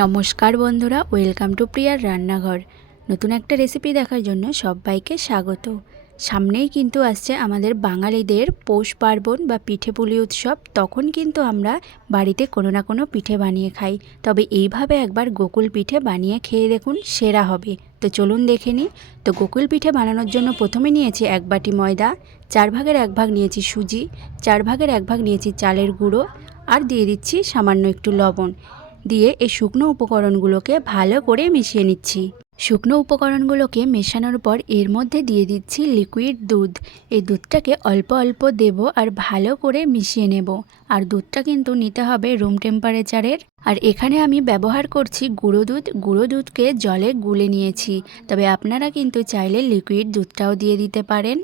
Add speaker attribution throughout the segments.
Speaker 1: নমস্কার বন্ধুরা, welcome to প্রিয়ার রান্নাঘর। নতুন একটা রেসিপি দেখার জন্য সবাইকে স্বাগত। সামনেই কিন্তু আসছে আমাদের বাঙালিদের পৌষ পার্বণ বা পিঠে পুলি উৎসব। তখন কিন্তু আমরা বাড়িতে কোনো না কোনো পিঠে বানিয়ে খাই। তবে এইভাবে একবার গোকুল পিঠে বানিয়ে খেয়ে দেখুন, সেরা হবে। তো চলুন দেখে নিই। তো গোকুল পিঠে বানানোর জন্য প্রথমে নিয়েছি এক বাটি ময়দা, চার ভাগের এক ভাগ নিয়েছি সুজি, চার ভাগের এক ভাগ নিয়েছি চালের গুঁড়ো, আর দিয়ে দিচ্ছি সামান্য একটু লবণ। দিয়ে এই শুকনো উপকরণগুলোকে ভালো করে মিশিয়ে নিচ্ছি। শুকনো উপকরণগুলোকে মেশানোর পর এর মধ্যে দিয়ে দিচ্ছি লিকুইড দুধ। এই দুধটাকে অল্প অল্প দেব আর ভালো করে মিশিয়ে নেব। আর দুধটা কিন্তু নিতে হবে রুম টেম্পারেচারের। আর এখানে আমি ব্যবহার করছি গুঁড়ো দুধ। গুঁড়ো দুধকে জলে গুলে নিয়েছি। তবে আপনারা কিন্তু চাইলে লিকুইড দুধটাও দিয়ে দিতে পারেন।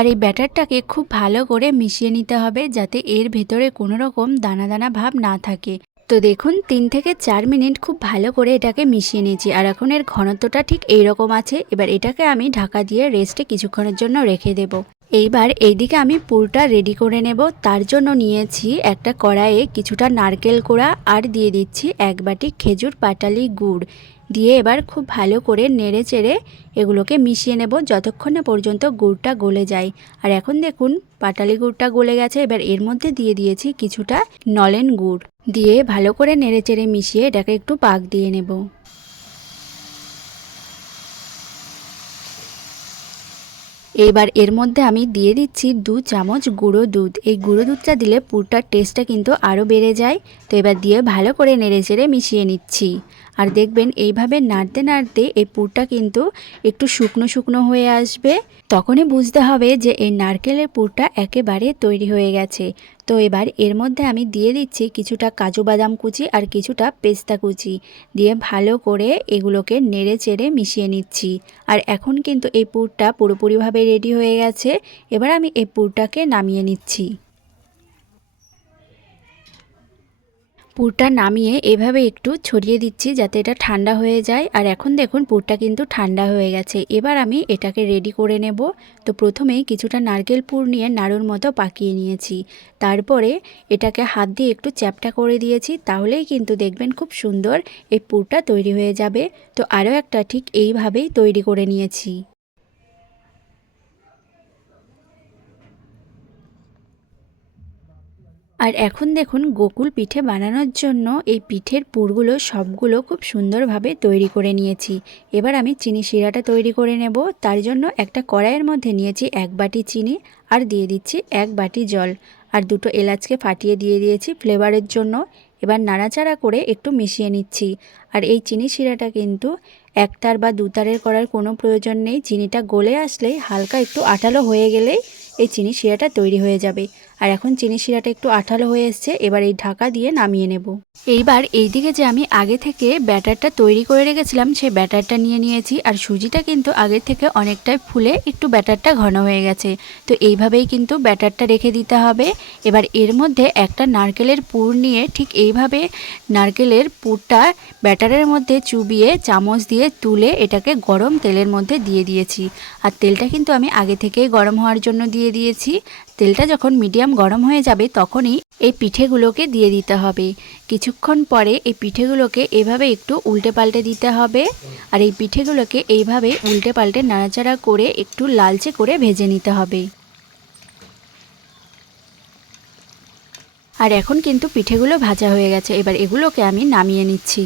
Speaker 1: আর এই ব্যাটারটাকে খুব ভালো করে মিশিয়ে নিতে হবে যাতে এর ভেতরে কোনো রকম দানা দানা ভাব না থাকে। তো দেখুন, তিন থেকে চার মিনিট খুব ভালো করে এটাকে মিশিয়ে নিয়েছি আর এখন এর ঘনত্বটা ঠিক এইরকম আছে। এবার এটাকে আমি ঢাকা দিয়ে রেস্টে কিছুক্ষণের জন্য রেখে দেব। এইবার এইদিকে আমি পুরটা রেডি করে নেব। তার জন্য নিয়েছি একটা কড়াইয়ে কিছুটা নারকেল কোড়া আর দিয়ে দিচ্ছি এক বাটি খেজুর পাটালি গুড়। দিয়ে এবার খুব ভালো করে নেড়ে চেড়ে এগুলোকে মিশিয়ে নেব যতক্ষণ না পর্যন্ত গুড়টা গলে যায়। আর এখন দেখুন পাটালি গুড়টা গলে গেছে। এবার এর মধ্যে দিয়ে দিয়েছি কিছুটা নলেন গুড়। দিয়ে ভালো করে নেড়ে চেড়ে মিশিয়ে এটাকে একটু পাক দিয়ে নেব। এবার এর মধ্যে আমি দিয়ে দিচ্ছি দু চামচ গুঁড়ো দুধ। এই গুঁড়ো দুধটা দিলে পুরটার টেস্টটা কিন্তু আরও বেড়ে যায়। তো এবার দিয়ে ভালো করে নেড়ে চেড়ে মিশিয়ে নিচ্ছি। আর দেখবেন এইভাবে নাড়তে নাড়তে এই পুরটা কিন্তু একটু শুকনো শুকনো হয়ে আসবে। তখনই বুঝতে হবে যে এই নারকেলের পুরটা একেবারে তৈরি হয়ে গেছে। তো এবার এর মধ্যে আমি দিয়ে দিচ্ছি কিছুটা কাজু বাদাম কুচি আর কিছুটা পেস্তা কুচি। দিয়ে ভালো করে এগুলোকে নেড়ে চেড়ে মিশিয়ে নিচ্ছি। আর এখন কিন্তু এই পুরটা পুরোপুরিভাবে রেডি হয়ে গেছে। এবার আমি এই পুরটাকে নামিয়ে নিচ্ছি। পুরটা নামিয়ে এভাবে একটু ছড়িয়ে দিচ্ছি যাতে এটা ঠান্ডা হয়ে যায়। আর এখন দেখুন, পুরটা কিন্তু ঠান্ডা হয়ে গেছে। এবার আমি এটাকে রেডি করে নেব। তো প্রথমেই কিছুটা নারকেল পুর নিয়ে নাড়ুর মতো পাকিয়ে নিয়েছি। তারপরে এটাকে হাত দিয়ে একটু চ্যাপটা করে দিয়েছি। তাহলেই কিন্তু দেখবেন খুব সুন্দর এই পুরটা তৈরি হয়ে যাবে। তো আরও একটা ঠিক এইভাবেই তৈরি করে নিয়েছি। আর এখন দেখুন গোকুল পিঠে বানানোর জন্য এই পিঠের পুরগুলো সবগুলো খুব সুন্দরভাবে তৈরি করে নিয়েছি। এবার আমি চিনি শিরাটা তৈরি করে নেব। তার জন্য একটা কড়াইয়ের মধ্যে নিয়েছি এক বাটি চিনি আর দিয়ে দিচ্ছি এক বাটি জল। আর দুটো এলাচকে ফাটিয়ে দিয়ে দিয়েছি ফ্লেভারের জন্য। এবার নাড়াচাড়া করে একটু মিশিয়ে নিচ্ছি। আর এই চিনি শিরাটা কিন্তু একতার বা দুতারের করার কোনো প্রয়োজন নেই। চিনিটা গলে আসলেই হালকা একটু আঠালো হয়ে গেলেই এই চিনি শিরাটা তৈরি হয়ে যাবে। আর এখন চিনি শিরাটা একটু আঠালো হয়ে এসছে, এবার এই ঢাকা দিয়ে নামিয়ে নেব। এইবার এইদিকে যে আমি আগে থেকে ব্যাটারটা তৈরি করে রেখেছিলাম সেই ব্যাটারটা নিয়ে নিয়েছি। আর সুজিটা কিন্তু আগে থেকে অনেকটাই ফুলে একটু ব্যাটারটা ঘন হয়ে গেছে। তো এইভাবেই কিন্তু ব্যাটারটা রেখে দিতে হবে। এবার এর মধ্যে একটা নারকেলের পুর নিয়ে ঠিক এইভাবে নারকেলের পুরটা ব্যাটারের মধ্যে চুবিয়ে চামচ দিয়ে তুলে এটাকে গরম তেলের মধ্যে দিয়ে দিয়েছি। আর তেলটা কিন্তু আমি আগে থেকেই গরম হওয়ার জন্য দিয়ে দিয়েছি। তেলটা যখন মিডিয়াম গরম হয়ে যাবে তখনই এই পিঠেগুলোকে দিয়ে দিতে হবে। কিছুক্ষণ পরে এই পিঠেগুলোকে এভাবে একটু উল্টে পাল্টে দিতে হবে। আর এই পিঠেগুলোকে এইভাবে উল্টে পাল্টে নাড়াচাড়া করে একটু লালচে করে ভেজে নিতে হবে। আর এখন কিন্তু পিঠেগুলো ভাজা হয়ে গেছে। এবার এগুলোকে আমি নামিয়ে নিচ্ছি।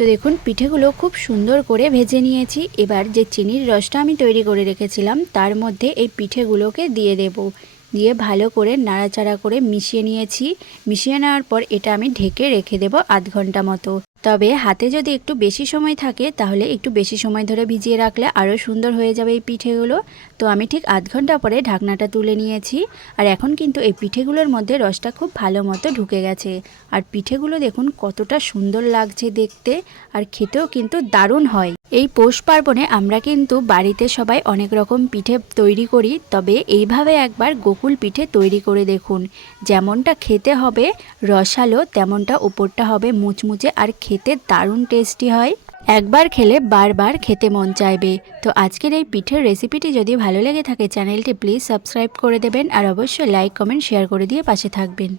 Speaker 1: তো দেখুন, পিঠেগুলো খুব সুন্দর করে ভেজে নিয়েছি। এবার যে চিনির রসটা আমি তৈরি করে রেখেছিলাম, তার মধ্যে এই পিঠেগুলোকে দিয়ে দেব। দিয়ে ভালো করে নাড়াচাড়া করে মিশিয়ে নিয়েছি। মিশিয়ে নেওয়ার পর এটা আমি ঢেকে রেখে দেব আধ ঘণ্টা মতো। তবে হাতে যদি একটু বেশি সময় থাকে, তাহলে একটু বেশি সময় ধরে ভিজিয়ে রাখলে আরও সুন্দর হয়ে যাবে এই পিঠেগুলো। তো আমি ঠিক আধ ঘণ্টা পরে ঢাকনাটা তুলে নিয়েছি। আর এখন কিন্তু এই পিঠেগুলোর মধ্যে রসটা খুব ভালো মতো ঢুকে গেছে। আর পিঠেগুলো দেখুন কতটা সুন্দর লাগছে দেখতে, আর খেতেও কিন্তু দারুণ হয়। এই পৌষ পার্বণে আমরা কিন্তু বাড়িতে সবাই অনেক রকম পিঠে তৈরি করি, তবে এইভাবে একবার গোকুল পিঠে তৈরি করে দেখুন। যেমনটা খেতে হবে রসালো, তেমনটা উপরটা হবে মুচমুচে আর খেতে দারুণ টেস্টি হয়। একবার খেলে বারবার খেতে মন চাইবে। তো আজকের এই পিঠের রেসিপিটি যদি ভালো লেগে থাকে, চ্যানেলটি প্লিজ সাবস্ক্রাইব করে দেবেন আর অবশ্যই লাইক কমেন্ট শেয়ার করে দিয়ে পাশে থাকবেন।